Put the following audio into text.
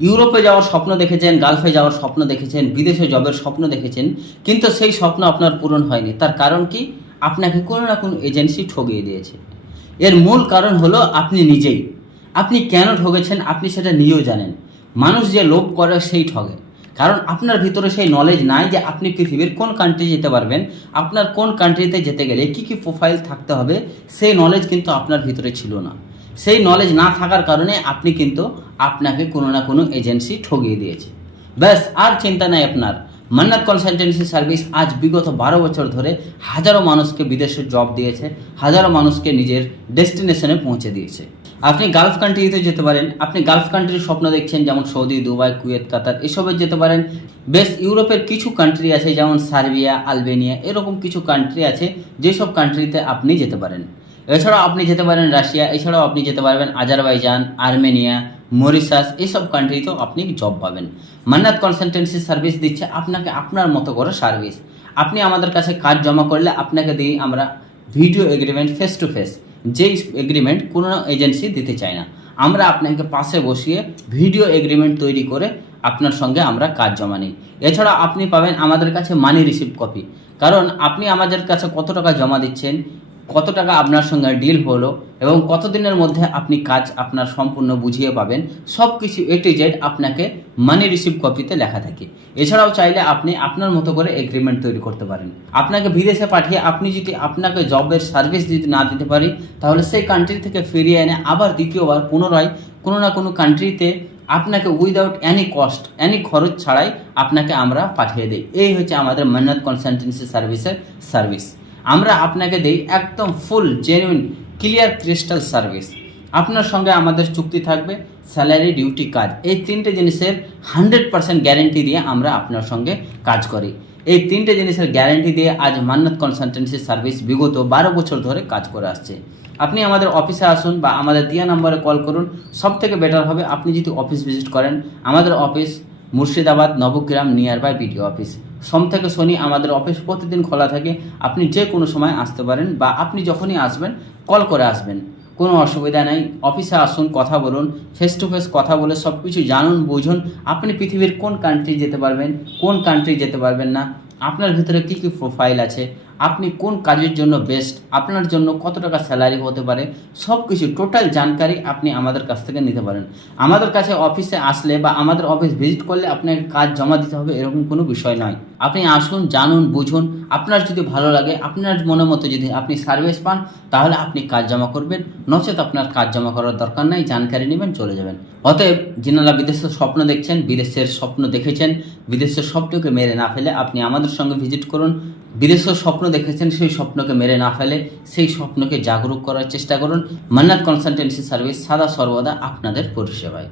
ইউরোপে যাওয়ার স্বপ্ন দেখেছেন, গালফে যাওয়ার স্বপ্ন দেখেছেন, বিদেশে জবের স্বপ্ন দেখেছেন, কিন্তু সেই স্বপ্ন আপনার পূরণ হয়নি। তার কারণ কি? আপনাকে কোনো না কোনো এজেন্সি ঠকিয়ে দিয়েছে। এর মূল কারণ হলো আপনি নিজেই। আপনি কেন ঠকেছেন আপনি সেটা নিজেও জানেন। মানুষ যে লোভ করে সেই ঠগে। কারণ আপনার ভিতরে সেই নলেজ নাই যে আপনি পৃথিবীর কোন কান্ট্রি যেতে পারবেন, আপনার কোন কান্ট্রিতে যেতে গেলে কী কী প্রোফাইল থাকতে হবে, সেই নলেজ কিন্তু আপনার ভিতরে ছিল না। সেই নলেজ না থাকার কারণে আপনি কিন্তু আপনাকে কোনো না কোনো এজেন্সি ঠকিয়ে দিয়েছে। ব্যাস, আর চিন্তা নাই আপনার। মান্নাত কনসালটেন্সি সার্ভিস আজ বিগত 12 বছর ধরে হাজারো মানুষকে বিদেশে জব দিয়েছে, হাজারো মানুষকে নিজের ডেস্টিনেশনে পৌঁছে দিয়েছে। আপনি গালফ কান্ট্রিতে যেতে পারেন। আপনি গালফ কান্ট্রির স্বপ্ন দেখছেন, যেমন সৌদি, দুবাই, কুয়েত, কাতার, এসবে যেতে পারেন। বেশ, ইউরোপের কিছু কান্ট্রি আছে যেমন সার্বিয়া, আলবেনিয়া, এরকম কিছু কান্ট্রি আছে যেসব কান্ট্রিতে আপনি যেতে পারেন। এছাড়াও আপনি যেতে পারেন রাশিয়া, এছাড়াও আপনি যেতে পারবেন আজারবাইজান, আর্মেনিয়া, মরিশাস, এইসব কান্ট্রিতেও আপনি জব পাবেন। মান্নাত কনসালটেন্সি সার্ভিস দিচ্ছে আপনাকে আপনার মতো করে সার্ভিস। আপনি আমাদের কাছে কাজ জমা করলে আপনাকে দিই আমরা video agreement, face to face, যেই এগ্রিমেন্ট কোনো এজেন্সি দিতে চায় না। আমরা আপনাকে পাশে বসিয়ে ভিডিও এগ্রিমেন্ট তৈরি করে আপনার সঙ্গে আমরা কাজ জমা নিই। এছাড়া আপনি পাবেন আমাদের কাছে মানি রিসিপ্ট কপি। কারণ আপনি আমাদের কাছে কত টাকা জমা দিচ্ছেন, কত টাকা আপনার সঙ্গে ডিল হলো এবং কত দিনের মধ্যে আপনি কাজ আপনার সম্পূর্ণ বুঝিয়ে পাবেন, সব কিছু এ টু জেড আপনাকে মানি রিসিপ্ট কপিতে লেখা থাকে। এছাড়াও চাইলে আপনি আপনার মতো করে এগ্রিমেন্ট তৈরি করতে পারেন। আপনাকে বিদেশে পাঠিয়ে আপনি যদি আপনাকে জবের সার্ভিস যদি না দিতে পারি, তাহলে সেই কান্ট্রি থেকে ফিরিয়ে এনে আবার দ্বিতীয়বার পুনরায় কোনো না কোনো কান্ট্রিতে আপনাকে উইদাউট এনি কস্ট, এনি খরচ ছাড়াই আপনাকে আমরা পাঠিয়ে দিই। এই হচ্ছে আমাদের মান্নাত কনসালটেন্সি সার্ভিসের সার্ভিস। আমরা আপনাকে দিই একদম ফুল জেনুইন ক্লিয়ার ক্রিস্টাল সার্ভিস। আপনার সঙ্গে আমাদের চুক্তি থাকবে, স্যালারি, ডিউটি, কাজ, এই তিনটে জিনিসের 100% গ্যারেন্টি দিয়ে আমরা আপনার সঙ্গে কাজ করি। এই তিনটে জিনিসের গ্যারেন্টি দিয়ে আজ মান্নাত কনসালটেন্সি সার্ভিস বিগত 12 বছর ধরে কাজ করে আসছে। আপনি আমাদের অফিসে আসুন বা আমাদের দেওয়া নম্বরে কল করুন। সব থেকে বেটার হবে আপনি যদি অফিস ভিজিট করেন। আমাদের office Murshidabad, Nabagram, near by BDO office. সোম থেকে শনি আমাদের অফিস প্রতিদিন খোলা থাকে। আপনি যে কোনো সময় আসতে পারেন বা আপনি যখনই আসবেন কল করে আসবেন, কোনো অসুবিধা নেই। অফিসে আসুন, কথা বলুন, ফেস টু ফেস কথা বলে সব কিছু জানুন, বুঝুন। আপনি পৃথিবীর কোন কান্ট্রি যেতে পারবেন, কোন কান্ট্রি যেতে পারবেন না, আপনার ভিতরে কী কী প্রোফাইল আছে, আপনি কোন কাজের জন্য বেস্ট, আপনার জন্য কত টাকা স্যালারি হতে পারে, সব কিছু টোটাল জানকারি আপনি আমাদের কাছ থেকে নিতে পারেন। আমাদের কাছে অফিসে আসলে বা আমাদের অফিস ভিজিট করলে আপনাকে কাজ জমা দিতে হবে এরকম কোনো বিষয় নয়। আপনি আসুন, জানুন, বুঝুন। আপনার যদি ভালো লাগে, আপনার মনের মতো যদি আপনি সার্ভিস পান, তাহলে আপনি কাজ জমা করবেন। নচেত আপনার কাজ জমা করার দরকার নাই, জানকারি নেবেন, চলে যাবেন। অতএব যিনারা বিদেশের স্বপ্ন দেখছেন, বিদেশের স্বপ্ন দেখেছেন, বিদেশের স্বপ্নকে মেরে না ফেলে আপনি আমাদের সঙ্গে ভিজিট করুন। বিদেশের স্বপ্ন দেখেছেন, সেই স্বপ্নকে মেরে না ফেলে সেই স্বপ্নকে জাগরুক করার চেষ্টা করুন। মান্নাত কনসালটেন্সি সার্ভিস সদা সর্বদা আপনাদের পরিষেবায়।